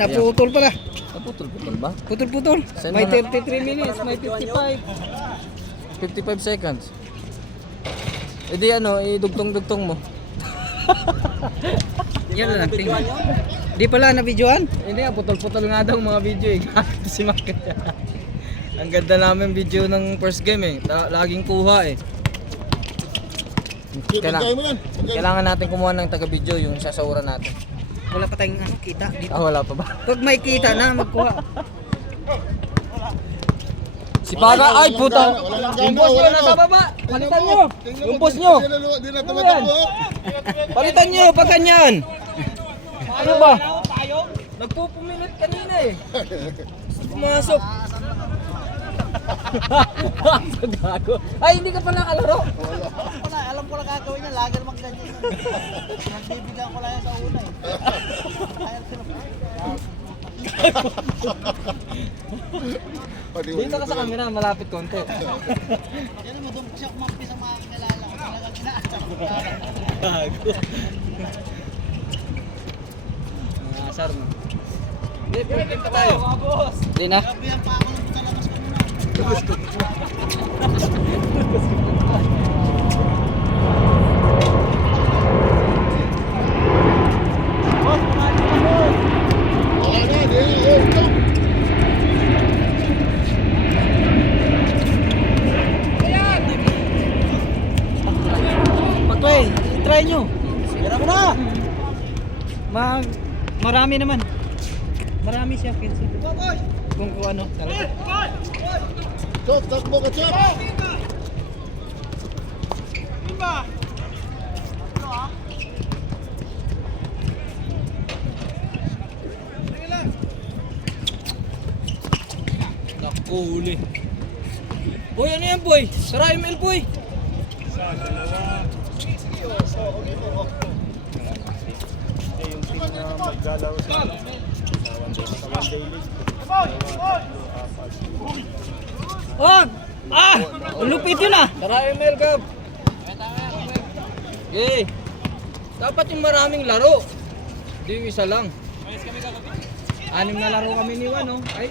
naputol pala. Naputol-putol ba? Putol-putol. Saan May mo na- 33 minutes, may 55. 55 seconds. E di ano, idugtong-dugtong mo. Yan lang tingnan. Di pala na videoan? Hindi nga, putol-putol nga daw mga video eh. Si Mark. Ang ganda namin video ng first game eh. Laging kuha eh. Kailangan natin kumuha ng taga-video yung sasahuran natin. Wala pa tayong ano, kita dito. Wala pa ba? Pag may kita na, magkuha. Si Paga, ay puta! Yung boss nyo nasa baba! Palitan nyo! Yung boss nyo! Palitan nyo pag ganyan! Ano ba? Nagpupumilit kanina eh. Pumasok. Gago. Ay, hindi ka pala kalaro. Wala, alam ko lang gagawin niya, lagi naman ganyan. Nagbibigyan ko lang yan sa una eh. Dito ka sa camera, malapit konti. Yan mo, doon siya kumampi sa mga kilala ko. Talagang inaasar ko. Mga asar mo. Hindi, problem pa tayo. Hindi na. Sabihan pa ako nung sa labas ko muna. Paklay, try nyo. Tira mo na! Marami naman. Marami siya, Kenzie. Kung ano, talaga. Chop, takbo ka, Chop! Naku, huli. Boy, ano yan boy? Sara ML boy. Wag! Ah! Lupit yun ah! Sara ML Gab. Okay. Dapat yung maraming laro. Hindi yung isa lang. 6 na laro kami ni Juan, oh. Ay,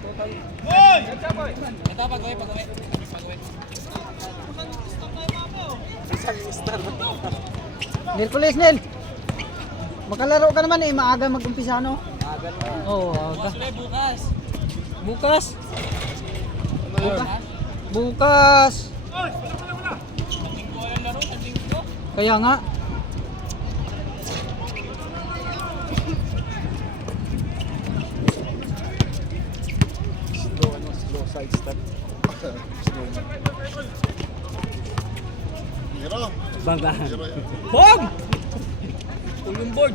total. Ito, pag-uwi. Nilkulis, Nil! Makalaro ka naman eh, maaga mag-umpisa, no? Oo, aga. Bukas. Bukas? Bukas! Kaya nga. Slow side step. Hero. Hero yan. Bog! Tulong board.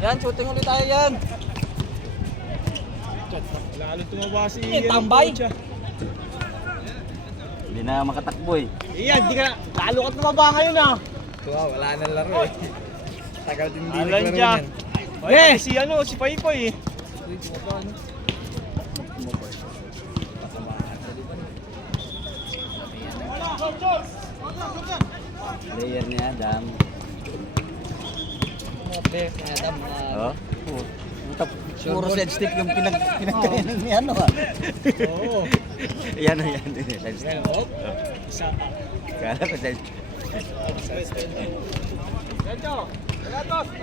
Yan, shooting ulit tayo yan. Lalo tumaba si Tambay. Hindi na makatakbo eh. Iyan, di ka lalo ka tumaba ngayon ah. Wala nang laro eh. Tagal din hindi Alan naglaro siya. yan. Ay, si si Paypoy eh. Player ni Adam. Adam, Oh. Puro side step yung pinagkainan ni ano ah. Oo. Yan o yan. Side step. Oh. Isa. Kala ko side step.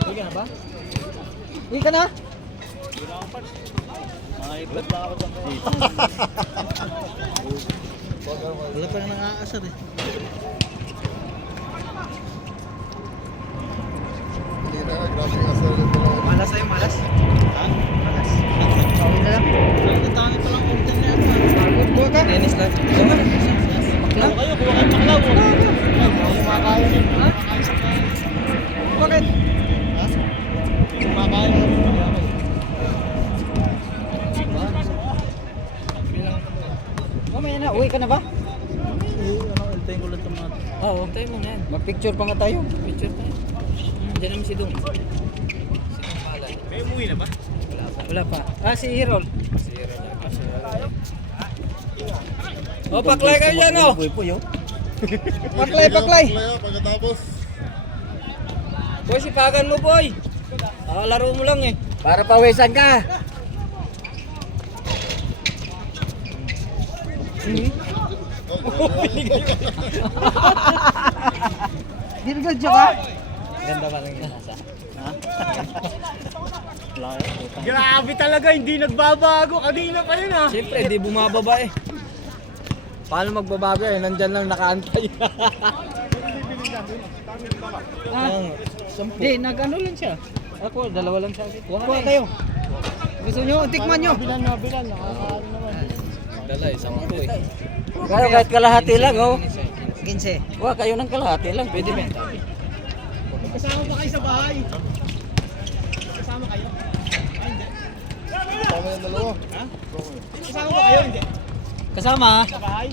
Uwi ka na ba? Uwi ka na? Mga ibat lang ako sa Wala pa nang nang-aasar eh. Hindi na, grabe nga sa dalawa. Malas sa'yo, malas? Ha? Malas. Uwi na lang. Nagtatangin pa lang order na ano ah. Buka ka? Tennis lang. Bakla? Kuha kayo paklaw. Kumakain yun. Bakit? Kumakain yun. Mamaya na, uwi ka na ba? Antayin ko lang ito mga. Oo, tayo mo na yan. Mag-picture pa nga tayo. Picture tayo. Diyan naman si Dong. May umuwi na ba? Wala pa. Ah, si Hirol. O, paklay kayo dyan o. Paklay, paklay. Pagkatapos, Boy, sipagan mo boy. Laro mo lang eh. Para pawisan ka. Dirgadyo ka? Ganda pa lang yung nasa. Grabe talaga, hindi nagbabago. Kanina pa yun ah. Siyempre, di bumababa eh. Paano magbabago eh? Nandyan lang nakaantay. Hindi, nag-ano lang siya. Ako, dalawa lang siya. Kuha kayo. Gusto nyo, tikman nyo. Bilan. Nakakaano naman. Dala eh, 10 eh. Kaya kahit kalahati lang, oh. 15. Huwag kayo ng kalahati lang. Pwede ba? Kasama ba kayo sa bahay? Kasama kayo? Tama yung dalawa. Kasama ba kayo? Hindi. Kasama. Sa bahay?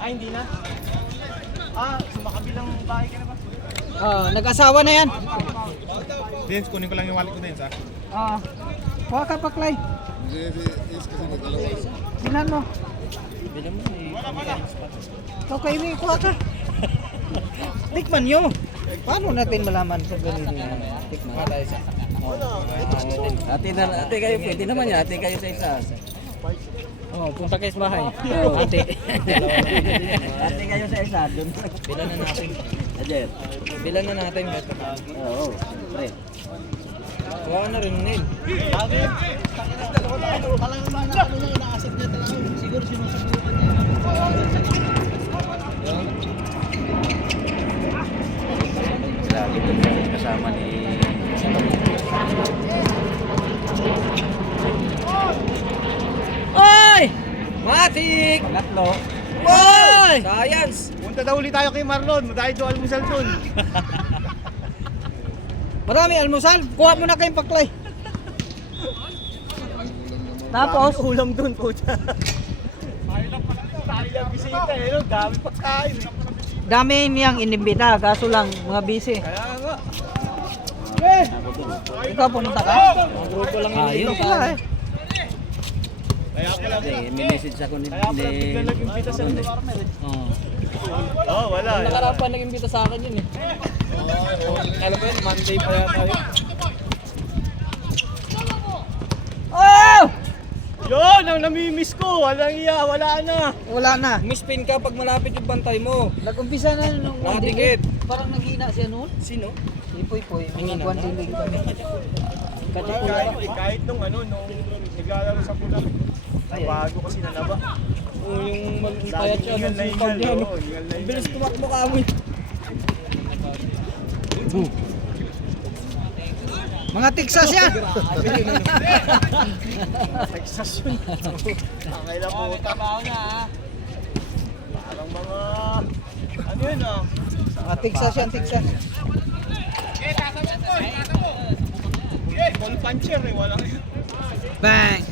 Hindi na. Sa makabilang bahay ka na ba? Nag-asawa na yan. Dins, kunin ko lang yung wallet ko din, ha? Kuha ka paklay. Hindi, is kasi may dalawa. Sinan mo. Ikaw kayo may kuha ka. Tikman nyo. Paano natin malaman kung ganun yun? Tikman. Ate kayo, pwede naman yan. Ate kayo sa isa. Punta kayo sa bahay. Ate. Ate kayo sa isa. Doon. Bilan na natin. Ajer. Bilan na natin. Oo. Pre. Kuha na rin Neil. Grabe doon kasama ni... Oy! Matik! Pangatlo. Oy! Science! Punta daw ulit tayo kay Marlon. Dahil doon almusal doon. Marami almusal. Kuha mo na kayong paklay. Tapos, Ulam doon po siya. Dahil lang bisita eh. No? Dami pagkain eh. dami niyang inimbita. Kaso lang, mga busy. Kaya nga. Ikaw pumunta ka? Grupo lang Ayun pala eh. Kaya pala. May message ako ni... Kaya pala bigla nag-imbita sa ni Farmer eh. Oo, wala. Nakarapan nag-imbita sa akin yun eh. Alam mo yun, Monday pa yata yun. Oh! Yun, ang namimiss ko. Walang iya, wala na. Wala na. Mispin ka pag malapit yung bantay mo. Nag-umpisa na nung Nakadikit. Parang naghina siya noon. Sino? Si Poy. Mga buwan dilig kami. Kahit nung ano, nung naglalaro sa pula. Bago kasi nalaba. O yung mag-payat siya ng Laging sipag niya. ingal, no? oo, ingal na Ang ingal. bilis tumakbo ka mo. Mga Texas yan. Texas yun. Okay lang po. Trabaho na ha. Parang mga... Ano yun ah? Mga Texas yan, Texas. Ball puncher eh. Walang... Bang!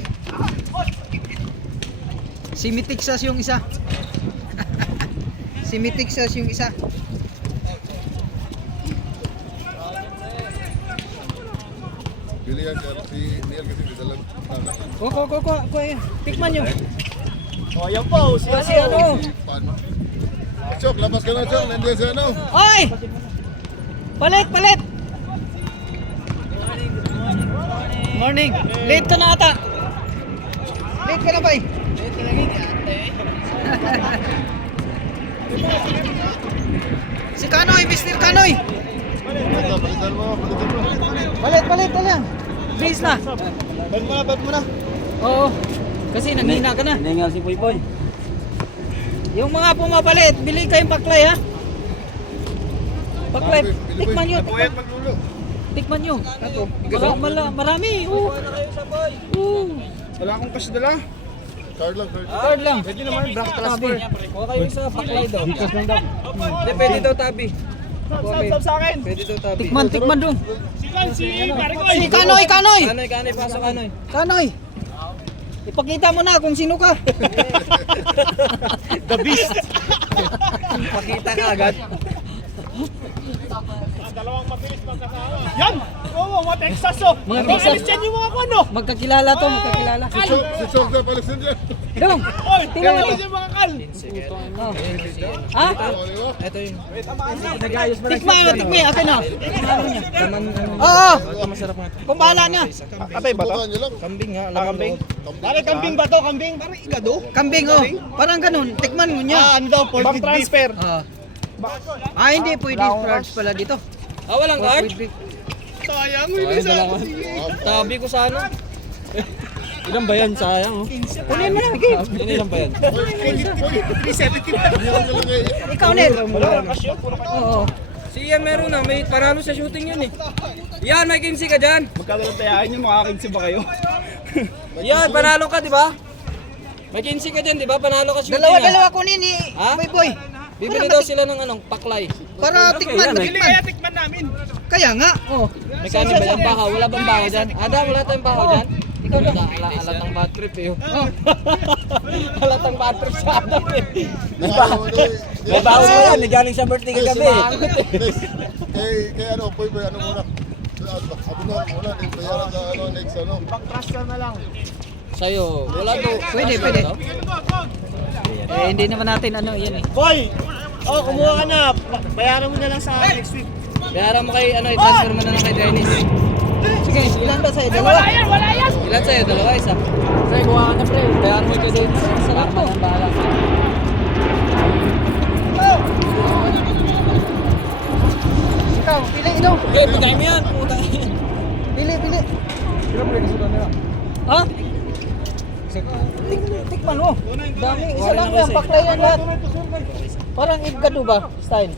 Simi Texas yung isa. Simi Texas yung isa. Pili yan si Neil kasi may dalang. Ko yan. Tikman nyo. Oh, yan po. Si Kasi ano? Si Pan. Chok, labas ka na Chok. Nandiyan si ano. Oy! Palit! Morning. Late ka na ata. Late ka na ba eh? Si Kanoy, Mr. Kanoy. Palitan mo. Palit lang. Please na. Bad mo na. Oo. Kasi nanghina ka na. Hiningal si Poy. Yung mga pumapalit, bili kayong paklay ha. Paklay, tikman nyo. Puyat maglulo. Tikman nyo. Marami. Oo. Wala akong cash dala. Card lang. Card lang. Pwede naman, black Tabi. transfer. Kuha kayo sa paklay daw. Hindi, pwede daw tabi. Stop sa akin. Pwede daw tabi. Tikman dong. Si Maricoy. Si Kanoy. Kanoy, pasok Kanoy. Kanoy. Ipakita mo na kung sino ka. The Beast. Pakita ka agad. Dalawang mabilis magkasama. Yan! Oo, mga Texas oh. Mga Texas. Alis yan yung mga ano. Magkakilala to, magkakilala. Si Joseph Alexander. Dong! Oy, Tingnan mo. alis yung mga kal. Oh. Ha? Ito Ito yun. Tikman mo, tikman. Akin na. Laman, Oo. masarap nga. Kung bahala niya. Patay ba to? Subukan nyo lang. Kambing nga. Kambing? Bakit kambing ba to? Kambing? Parang igado. Kambing, oh. Parang ganun. Tikman mo niya. Ano daw? Pork transfer. Hindi. Pwede charge pala dito. Walang card? Sayang, Sayang dalawa. Tabi ko sana. Ilan ba yan? Sayang oh. Kunin mo na, Kim. Ilan ba yan? 370 na. Ikaw, Nel. Wala kang kasyo. Oo. Si Ian meron na. May panalo sa shooting yun eh. Ian, may 15 ka dyan. Magkano lang tayahin nyo? Makakakinsi ba kayo? Ian, panalo ka di ba? May 15 ka dyan di ba? Panalo ka shooting Dalawa kunin ni Ha? Boy Boy. Bibili daw sila ng anong paklay. Para tikman, Hindi tikman. kaya tikman namin. Kaya nga. Oh. May kanin ba yan? Baka, wala bang baka dyan? Ada, wala tayong baka dyan? Ikaw na. Alatang bad trip eh. Alatang bad trip sa Adam eh. May baho mo yan, galing sa birthday kagabi. Kaya ano, Poy Boy, ano muna? Sabi na, muna, bayaran sa ano, next ano. Pag-transfer na lang. Sa'yo, wala daw. Pwede, pwede. Hindi naman natin ano yan eh. Boy! Oh, kumuha ka na. Bayaran mo na lang sa next week. Bayaran mo kay, i-transfer mo na lang kay Dennis. Sige, ilan ba sa'yo? Dalawa? Ilan sa'yo? Dalawa, isa. Sa'yo, kuha ka na pre. Bayaran mo kay Dennis. Sarap mo. Ang bahala. Ikaw, pili ito. Okay, pagkain mo yan. Puta. Pili, pili. Ha? Tikman mo. Dami. Isa lang yan. Paklay yan lahat. Parang igado ba? Style.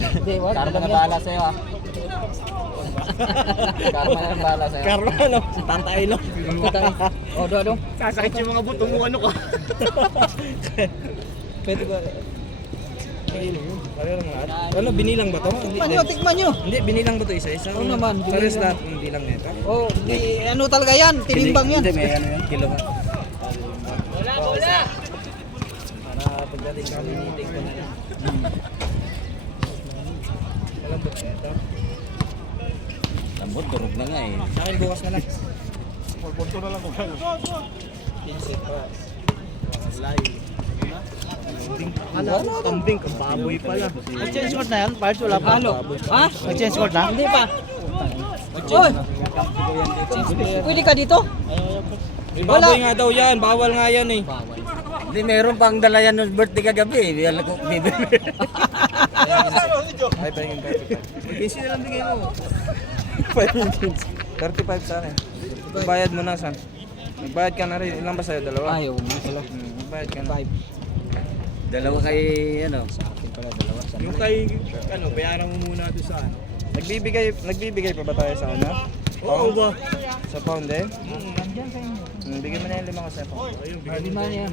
Hindi, wag. Karma na bahala sa'yo ah. Karma na bahala sa'yo. Karma, no? Tantay lang. O, do. Sasakit yung mga buto mo, ano ka? Pwede ba? Ano, binilang ba to? Tikman nyo. Hindi, binilang ba to isa-isa? Oo naman, Pares binilang. lahat ng bilang nito. Oh, di, ano talaga yan? Tinimbang yan. Hindi, may ano yan, kilo nga. Wala! Para pagdating kami meeting ko na yan. Malambot na ito. Lambot, durog na nga eh. Sa akin bukas na lang. Pagpunto na lang kung ano. 15 pa. Kambing, kababoy pala. Nag-change court na yan, parts wala pa. Halo. Ha? Nag-change court na? Hindi pa. Oy! Pwede ka dito? May baboy nga daw yan, bawal nga yan eh. Hindi, meron pang dala yan ng birthday kagabi. Hindi alam ko, bibili. Ay, pa yung 35. 15 na lang bigay mo. 35 sa akin. Bayad mo na, San. Nagbayad ka na rin. Ilan ba sa'yo? Dalawa? Ayaw mo. Nagbayad ka na. 5. Dalawa kay, ano. Yung kay, ano, bayaran mo muna doon sa ano. Nagbibigay pa ba tayo sa ano? Oo ba? Sa pound din? Bigyan mo na yung 5 kasi po. Lima niya.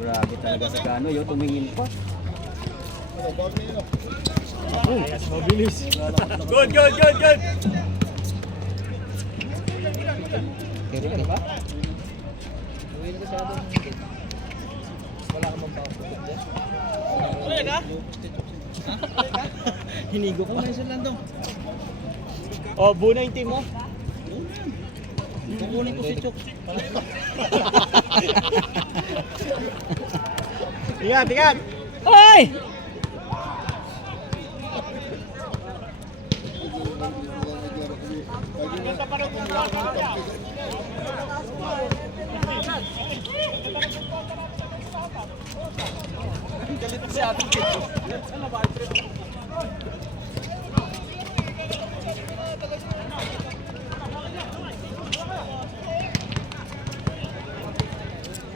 Grabe talaga sa kano, yun, tumingin pa. Mabilis. Good, good, good, good. Pwede ka ba? Wala ka mong pa-upload dyan? Wala ka? Hinigo ko na isa lang doon. Oh, buo na yung team mo. Kukunin ko si Chok. Ingat, ingat. Ay!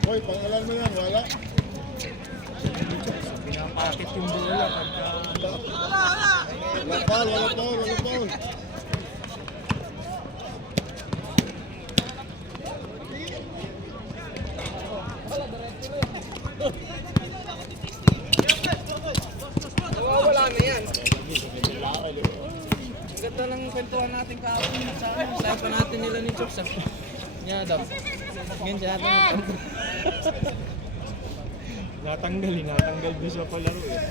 Hoy, pangalan mo yan, wala. Pinapakit yung bola pagka... Wala foul, wala foul, wala foul. Wala na yan. Ganda lang kwentuhan natin kahapon sa ano. Sabi pa natin nila ni Chok sa... Niya daw. Ngayon siya natin. Natanggal din siya palaro eh.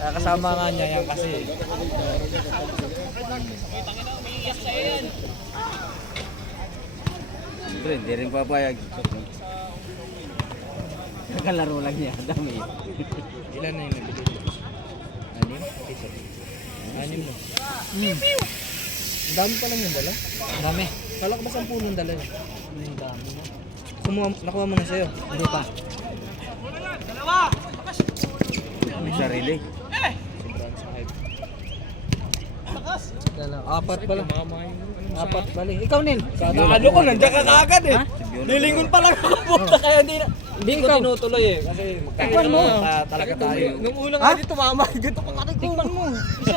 Kasama nga niya yan kasi. Siyempre, hindi rin papayag. Kakalaro lang niya, dami. Ilan na yung nabili? 6? Isa. 6 na. Ang dami pa lang yung dala. Ang dami. Kala ko ba 10 yung dala yun? Ang dami. Nakuha mo na sa'yo. Hindi pa. May sarili. Sobrang sakit. Apat pala. Apat bali. Ikaw Nil. Ano ko, nandiyan ka kaagad eh. Lilingon pa lang ako puta kaya Hindi ko tinutuloy eh. Kasi Tikman mo. talaga tayo. Nung una nga dito mamamagat ako Tikman mo. Isa.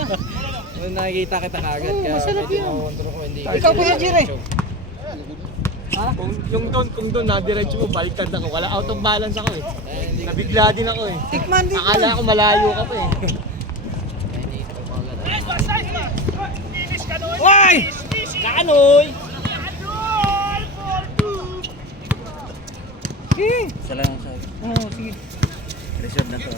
Nung nakikita kita kagad. Kaya masarap medyo yan. makontrol ko. Hindi. Ikaw Kuya Jire. Kung doon nadiretso mo, baliktad ako. Wala out of balance ako eh. Nabigla din ako eh. Tikman din. Akala ko malayo ka pa eh. Why? Kanoy! Sige. Isa lang sa Oo, sige. reserve na to.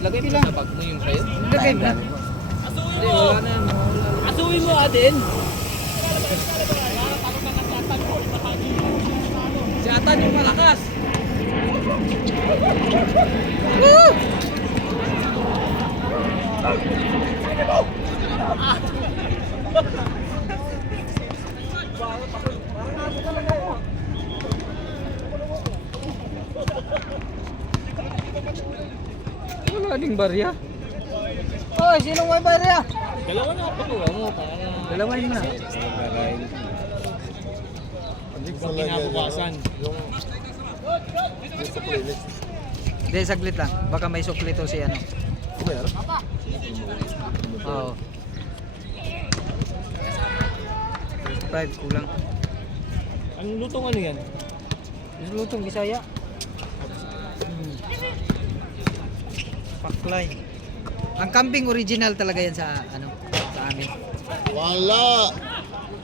Lagay mo sa bag mo yung sa'yo. Lagay mo na. Hindi, wala na yan. Asuwi mo Aden! Si Atan yung malakas. Wala ding barya. Oy, sinong may barya? Dalawa na ako mo para Dalawain mo na. pag kinabukasan. Yung sa playlist. Hindi, saglit lang. Baka may suklito si ano. Meron? Oo. 5 kulang. Ang lutong ano yan? Lutong Bisaya. Paklay. Ang kambing original talaga yan sa ano, sa amin. Wala!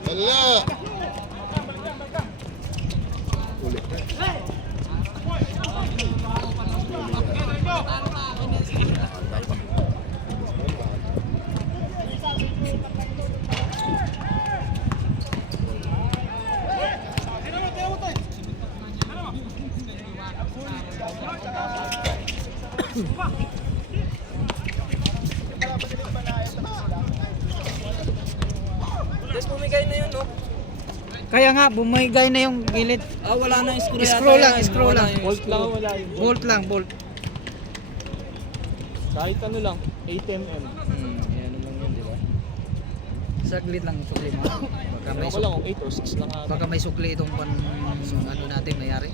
Wala! Yes, bumigay na yun, no? Kaya nga, bumigay na yung gilid. Ah, wala na yung screw yata Scroll lang, yan. scroll Wala lang. yung Bolt screw. lang wala yun. Bolt lang, bolt. Kahit ano lang, 8mm. Yan naman yun, di ba? Saglit lang sukli mo. Baka may, Ano ko lang kung 8 o 6 lang ata. baka may sukli itong ano natin mayari.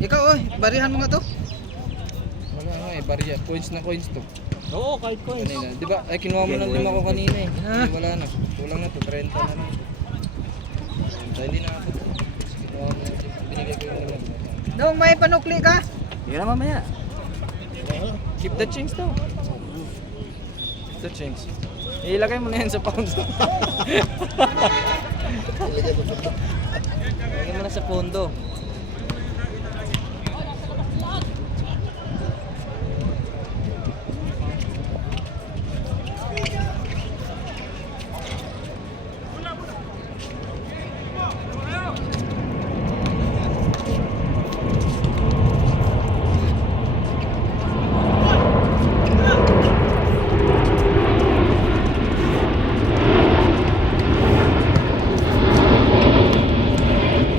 Ikaw, oy, barihan mo nga to. Wala ano eh, barya. Coins na coins to. Oo, kahit coins. Kanina. Di ba? Ay, kinuha mo ng 5 ko kanina eh. Ah. Hindi, wala na. Kulang na to, 30 na na. Hindi na ako. Kinuha mo na. Binigay ko yung 5. Nung may panukli ka. Sige na mamaya. Keep the change daw. Keep the change. Ilagay mo na yan sa pounds. Ilagay mo na sa pondo.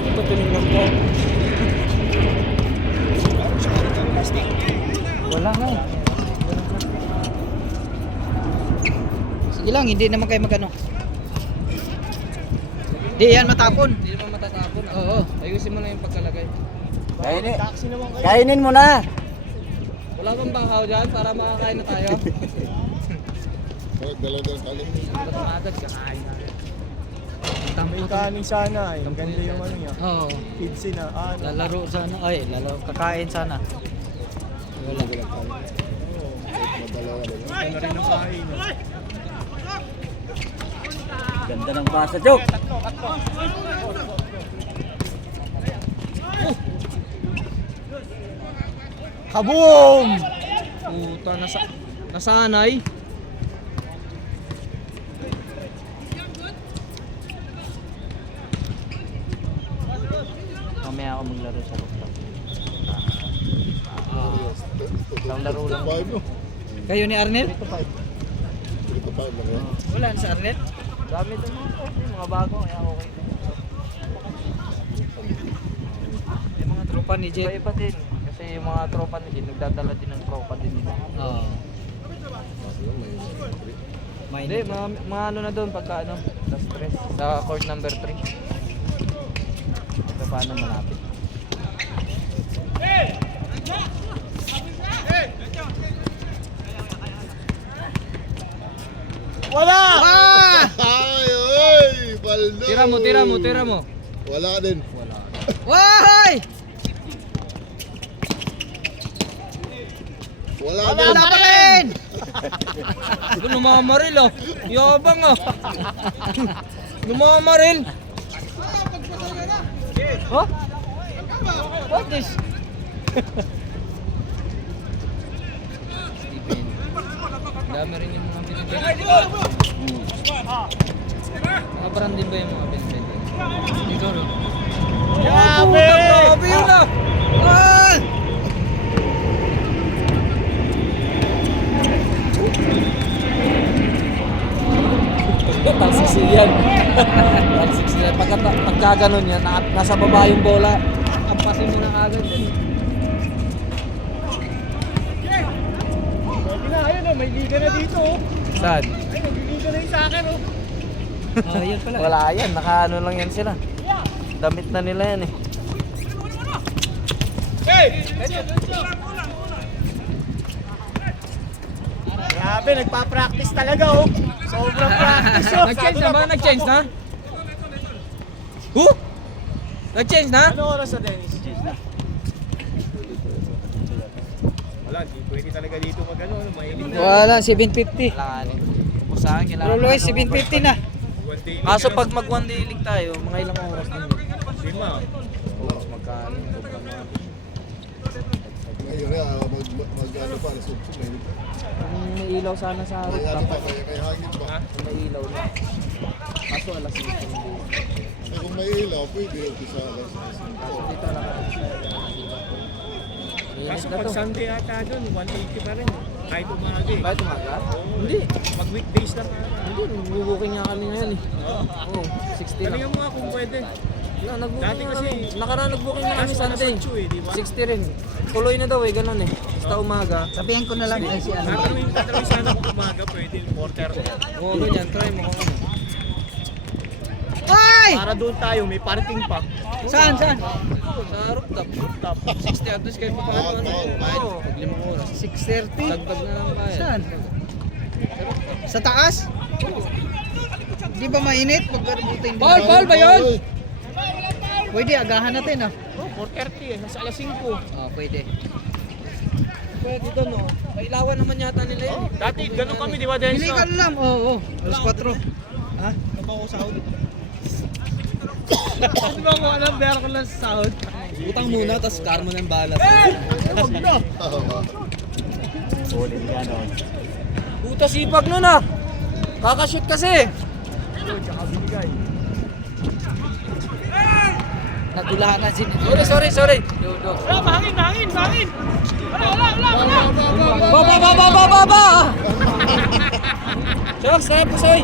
Ito tinignan ko. Wala nga eh. Sige lang, hindi naman kayo magano. Di yan matapon. Hindi naman matatapon. Oo. Ayusin mo na yung pagkalagay. Kainin. Taxi naman kayo. Kainin mo na. Wala bang banghaw dyan para makakain na tayo? Dalawang tali. Ba't agad kakain na? May kanin sana eh. Ang ganda yung ano niya. Oo. Kids na. Ano? Lalaro sana. Ay, kakain sana. Wala tayo. Dalawa na yun. Ano rin ang kain. Ganda ng basa, Jok. Kaboom! Puta, nasanay. Mamaya ako maglaro sa rooftop. Isang laro lang. 5 no? Kayo ni Arnel? 3 to 5 lang yan. Wala na sa Arnel? Dami ito mga bago. Kaya okay. Yung mga tropa ni Jet. Iba din. Kasi yung mga tropa nila, nagdadala din ng tropa din nila. Oo. Hindi, mga ano na doon pagka ano, sa stress. Sa court number 3. Ito paano malapit. Wala! Ay, oy! Baldo! Tira mo. Wala din. Why? Wala Wala din. pa rin! Ito numamaril oh. Yabang oh. Numamaril. Huh? What is? Dami rin yung mga binibili. Mga brand din ba yung mga binibili? Ikaw rin. Grabe! Grabe yun ah! Ah! Talsiksiyan. Talsiksiyan. Pagka ganun yan, nasa baba yung bola. Kampasin mo na agad yan. Ayun oh, may liga na dito oh. Saan? Ay, nagliliga na yung sa akin oh. Oh, yan pala. Wala yan, naka ano lang yan sila. Damit na nila yan eh. Grabe, nagpa-practice talaga oh. Sobrang practice oh. Nag-change na ba? Nag-change na? Who? Nag-change na? Ano oras sa Dennis? Wala, di pwede talaga dito mag ano, mainit na. Wala, 750. Kailangan eh. Pupusahan, kailangan. Pero Luis, 750 na. One day. Kaso pag mag one day league tayo, mga ilang oras din yun. Lima. Oras magkano. Ngayon na, mag-ano pa, alas 8 na yun. Kung may ilaw sana sa May ano rooftop, pa, may hangin pa. kung may ilaw na. Kaso alas 8 hindi. Eh, kung may ilaw, pwede yung sa alas 8. Dito lang ako. Kaso Init na pag to. Sunday ata doon, 180 pa rin. Kahit umaga eh. Kahit umaga? Hindi. Pag weekdays lang ata. Hindi, nag-booking nga kami ngayon eh. Oo, 60 lang. Tanungin mo nga kung pwede. Wala, nag-booking Dati na kasi- kami. Nakaraan nag-booking na kami Kaso Sunday. nasa 8 eh, di ba? 60 rin. Tuloy na daw eh, ganun eh. Basta umaga. Sabihin ko na lang kasi ano. Tatanungin sana kung umaga pwede, 4:30. Oo, ganyan. Try mo kung ano. Ay! Para doon tayo, may parking pa. Saan? Sa rooftop. 60 at least kahit pa paano ano. Kahit pag 5 oras. 630? Dagdag na lang bayad. Saan? Sa taas? Di ba mainit? Pag gabutin mo. Ball ba yun? Pwede, agahan natin ah. Oh, 4:30 eh, nasa alas 5. Oh, pwede. Pwede doon no. Kailawan naman yata nila yun. Dati ganun kami, di ba, Dennis? Hindi ka lang. Oo, alas 4. Ha? Ano ba kung alam, meron ko lang sa sahod. Utang muna, tapos car mo ng balas. Huwag na. Puta sipag nun ah! Kakashoot kasi! Nagulahan si Sorry. Dodo. Wala, mahangin. Wala. Ba! Choks, na pusoy!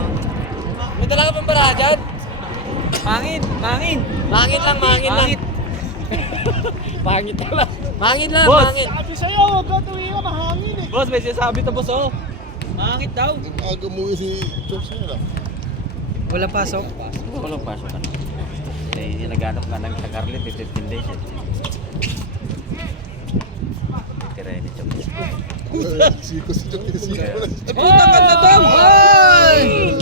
May dala ka pang bala dyan? Mangin lang. Pangit lang. Mangin lang. Sabi sa'yo, huwag ka tuwi ka, mahangin eh. Boss, may sinasabi to boss oh. Mangit daw. Aga mo si Chops na lang. Walang pasok. Walang pasok ka na. Eh, naghanap nga ng tagarlit, 15 days eh. Tirayan ni Chok. Siko si Chops. Oh, ganda daw! Ay!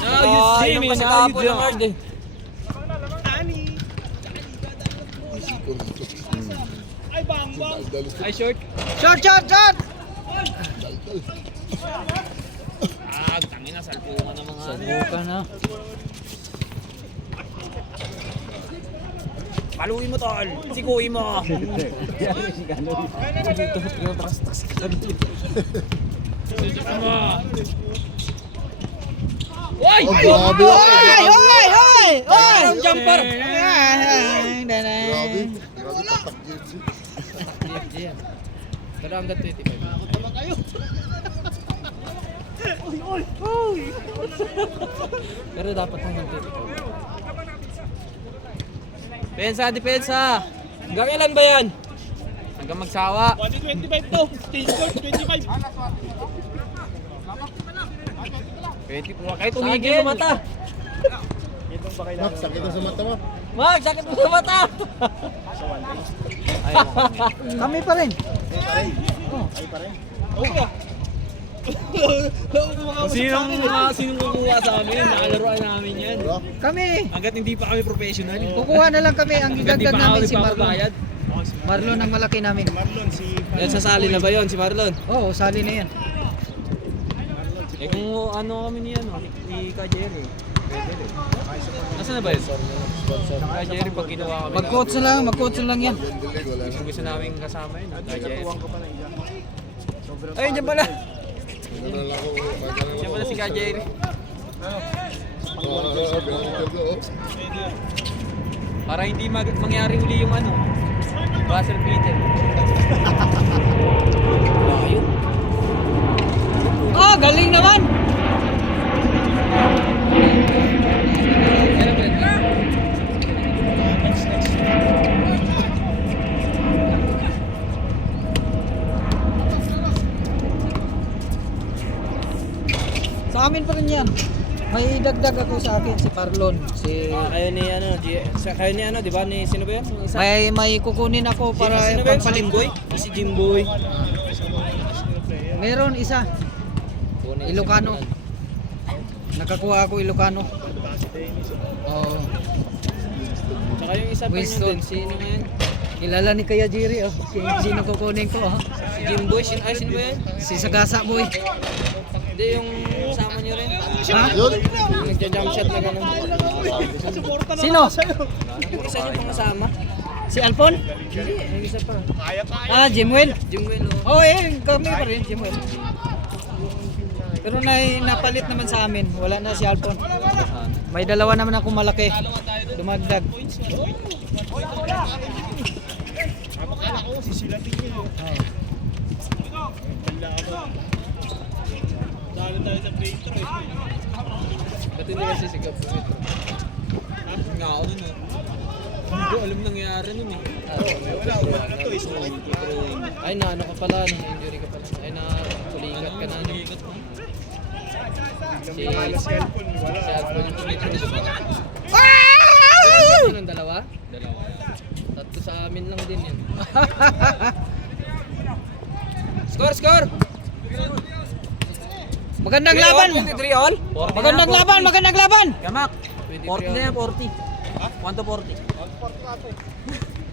Now you see me, now you don't. Siko si Chops. Ay, bang. Ay, short. Shot! Dal-dal. Tangina, salpukan ng mga ano. Buka na. Paluin mo tol. Sikuin mo. Oy! Oh, grabe. Oy! Ang jumper! Grabe. Grabe tatak JFC. GFG yan. Pero hanggang 25. Pero dapat hanggang 25. Depensa! Hanggang ilan ba yan? Hanggang magsawa. 125 to. Stage score 25. Kahit tumigil sa mata. Max, sakit na sa mata mo. Mag, sakit mo sa mata! Kami pa rin. Sinong kukuha sa amin? Nakalaruan namin yan. Diba? Kami. Hanggat hindi pa kami professional. Kukuha na lang kami. Ang Hanggat di idagdag pa namin kami si Marlon. papabayad. Marlon ang malaki namin. Yan, sasali na ba yun si Marlon? Oo, sali na yan. Eh kung ano kami ni ano, ni Ka Jerry. Pwede rin. Nasaan na ba yun? Ka Jerry pag ginawa kami. Mag-coach na lang yan. Dilig, wala na. Kung gusto namin kasama yun, Ka Jerry. Ay, dyan pala! Ganun lang ako. Dyan pala si Ka Jerry. Binangkal ko, oh. Para hindi mangyari uli yung ano, buzzer beater. Ayun. Oh, galing naman. Sa amin pa rin yan. May dagdag ako sa akin si Marlon. Kayo ni ano, di ba? Ni sino ba yan? Yung isa? May kukunin ako para Sino ba yun? Si pampalit. Jimboy? Si Jimboy. Meron isa. Ilocano. Nakakuha ako Ilocano. Oo. Tsaka yung isa pa niya Winston. din. Sino nga yan? Kilala ni Kaya Jiri, oh. Sino kukunin ko, oh. Si Jimboy? Sino ba yan? Si Sagasa Boy. Hindi, yung kasama niyo rin. Ha? Yun. Yung nagja-jump shot na gano'n. Sino? Yung isa niyo pang kasama? Si Alpon? Hindi, yung isa pa. Ah, Jimwell. Jimboy, no? Oh, kami pa rin, Jimwell. Pero napalit naman sa amin. Wala na si Alpon. May dalawa naman ako malaki. Dumagdag. Ba't hindi kasi sigap po ito? Nga ako nun eh. Hindi ko alam nangyari nun eh. Ay na ano ka pala, na-injury ka pala. Ay na tulikat ka na. Si Alpon yung tulikat niya. Ano, dalawa? Dalawa. Tatlo sa amin lang din yan. Score! Magandang laban! 23 all? Magandang laban! Gamak! 40 na yan, 40. 1 to 40.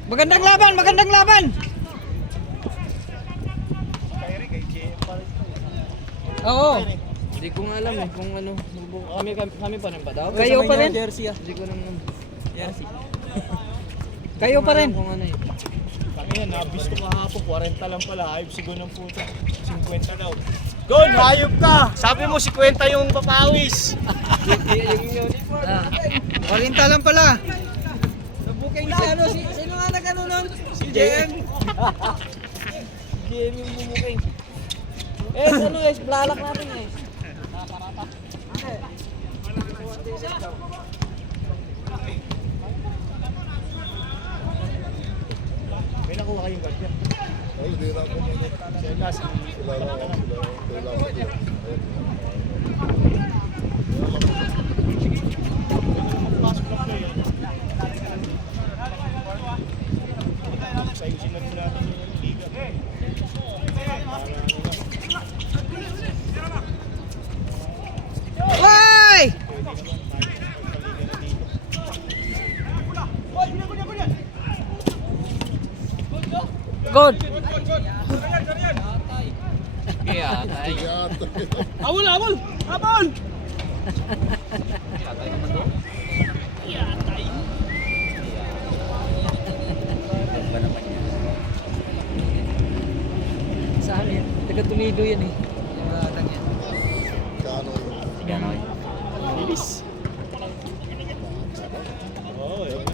Magandang laban! Oo. Hindi ko nga alam eh kung ano. Kami pa rin ba daw? Kayo pa rin? Jersey ah. Hindi ko nang jersey. Kayo pa rin. Kung ano eh. Kaya nabis ko kahapon, 40 lang pala. Ayop siguro ng puta. 50 daw. Gon, hayop ka! Sabi mo 50 yung papawis. Yung uniform. 40 lang pala. Nabuking si ano, sino nga nag-ano nun? Si JM. JM yung bumuking. Ano blalak natin eh. May nakuha kayong card niya. Ay, hindi na ako. Sila si... Wala na ako. Wala na ako. Pasok lang kayo. Sa ayusin na rin natin yung liga. Hoy! Good. Kaya tay. Awol! Abol! Tatay naman doon. Iba naman yan. Sa amin, taga Toledo yan eh. Yung batang yan. Kano yun? Gano'n. Lilis. Oo, yun.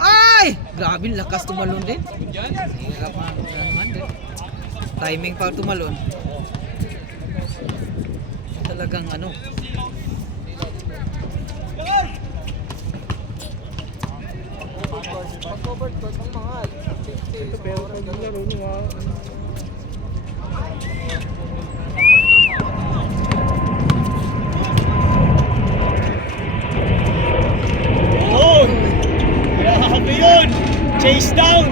Ay! Grabe, lakas tumalon din. Hirap naman din. Timing pa tumalon. Talagang ano. Pero pag laro nyo Oh! Grabe yun! Chase down!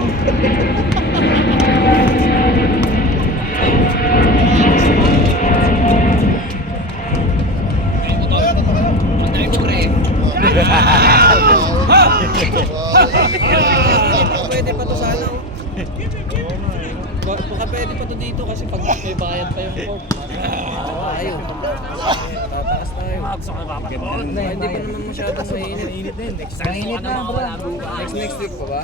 Pwede pa to sana. Baka pwede pa to dito kasi pag may bayad pa yung court. Tayo. Tataas tayo. Hindi pa naman masyadong mainit. Mainit na, bro. Next week pa ba?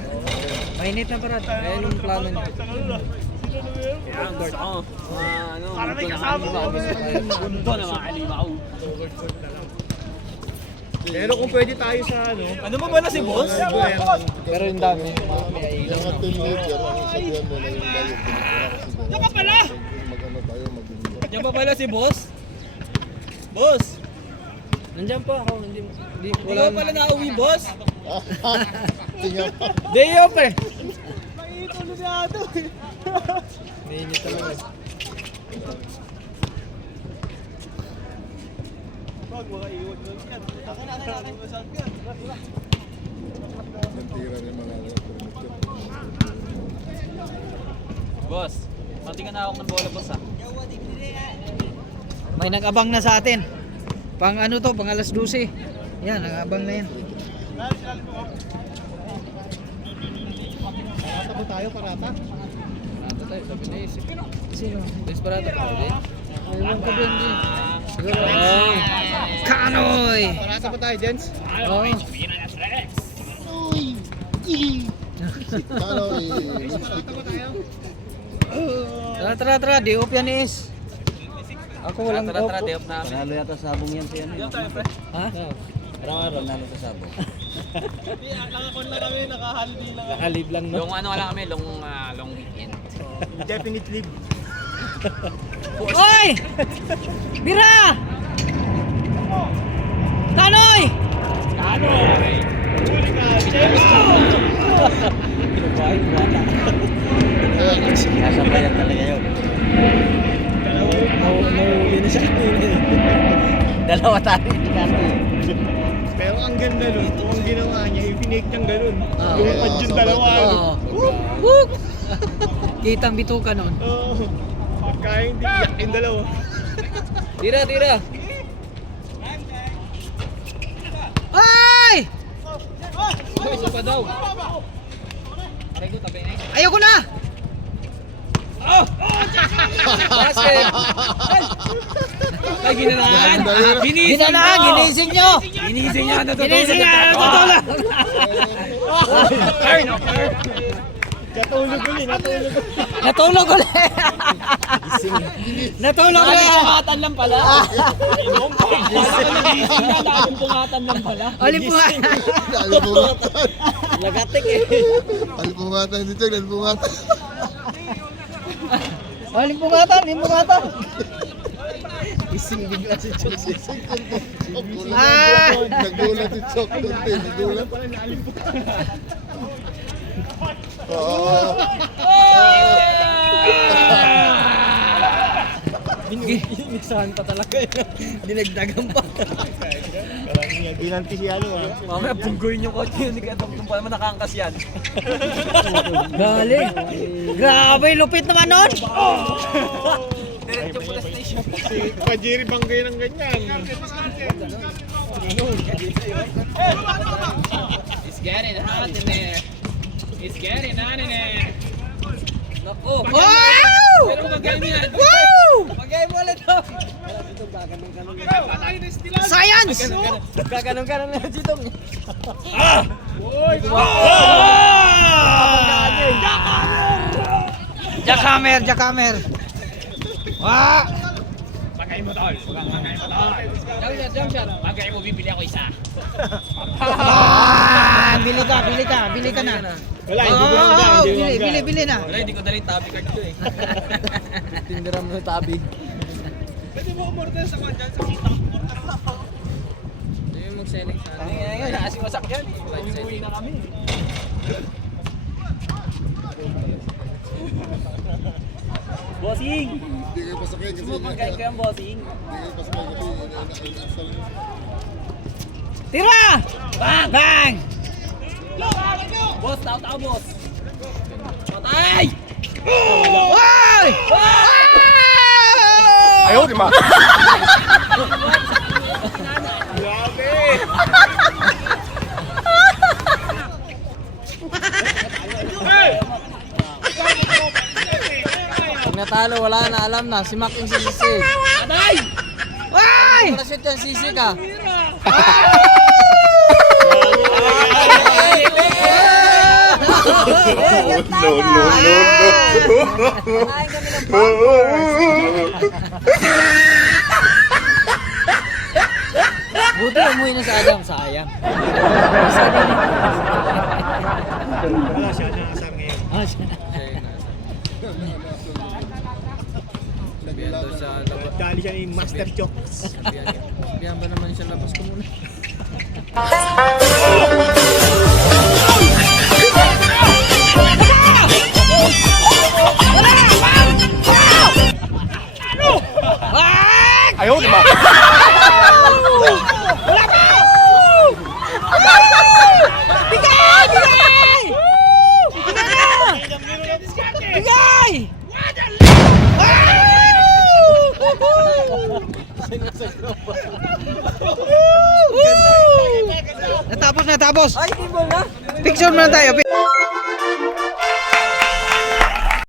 Mainit na, bro. Ayan yung plano niya. Para may kasama ko. Pero kung pwede tayo sa ano. Ano mo ba na si boss? Pero yung dami, may ilaw Yung na. mga team leader, ang sabihan mo na yung bayad. Diyan ka pala! Mag-ano tayo, mag-ano. Diyan pa pala si boss? Boss! Nandiyan pa ako, hindi wala ka pala nauwi, boss? Tingnan pa. Day off eh! Mainit talaga. Nagtira rin mga Boss, matingnan na ako ng bola, boss, ah. May nag-abang na sa atin. Pang ano to, pang alas 12. Yan, nag-abang na yan. Parata ba tayo, parata? Ano tayo, sabi na isip. Sino? Desperado pa rin. Ewan ko din din. Siguro. Kanoy! Parata ba tayo, gents? Oh. Kano Tara, tara, di off yan is. Ako walang off. Day off na. Panalo yata sabong yan si ano. Ha? Panalo sa sabong. Nakalib lang, no? Long ano lang kami, long weekend. Definitely. Oy! Bira! Kanoy! Kasabayan talaga yun. Nahuli na siya. Dalawa tayo. Pero ang ganda nun, kung ang ginawa niya, i-finake niyang ganun. Oo. Lumipad yung dalawa. Oh. Whoop! Kitang bituka nun. Oo. Pagka hindi iyak yung dalawa. Tira, tira! Ay! Isa pa daw. Aray ko, tabi na Ayoko na! Basket! Ay, ginanaan! Ginanaan, ginising nyo! Ginising niya, Ginising nyo, natutulog! Natulog ulit, natulog ulit. Natulog ulit! Natulog ulit! Bungatan lang pala. Ginising na, bungatan lang pala. Alin po nga? Alibungatan. Lagatik eh. Alibungatan dito, alibungatan. Alin po nga ta? Ising bigla si Chelsea. Ah! Nagulat si Chok. Nagulat. Oo. Inisahan pa talaga yun. Dinagdagan pa. Parang niya, ginanti si ano ah. Mamaya punggoyin yung kotse yun. Kung pa naman nakangkas yan. Galing! Grabe, lupit naman nun! Diretso police station. Si Pajiri Banggay ng ganyan. It's getting hot in there. It's getting hot in there. Nako. Wow! Pero magaling yan. Wow! Pagay mo ulit to. Science! Gaganon-ganon na dito. Jackhammer, jackhammer. Wah! Jump shot. Bili ka na. Wala, hindi ko lang Bili na. Wala, hindi ko dali tabi card ko eh. Tindiram mo tabi. Pwede mo umorder sa kwan dyan sa kita. Hindi mo mag-selling sa atin. Ngayon, nakasiwasak dyan. Uwi na kami. Bossing! Hindi kayo pasakay kasi Magkain ka yung bossing. hindi kayo pasakay kasi install nyo. Tira! Bang! Bang! Boss, tao boss. Patay! Hoy! Ayaw, di ba? Pag natalo, wala na, alam na. Si Mac yung sisi. Patay! Hoy! Wala shoot yan, sisi ka. Buti umuwi na sa Adam, sayang. Wala siya nakasar ngayon. Sabihan daw siya, Dali siya ni Master Chokes. sabihan ba naman siya, labas ko muna. Ayaw, di ba? Bigay! Natapos. Ay, di ba na? Picture muna tayo.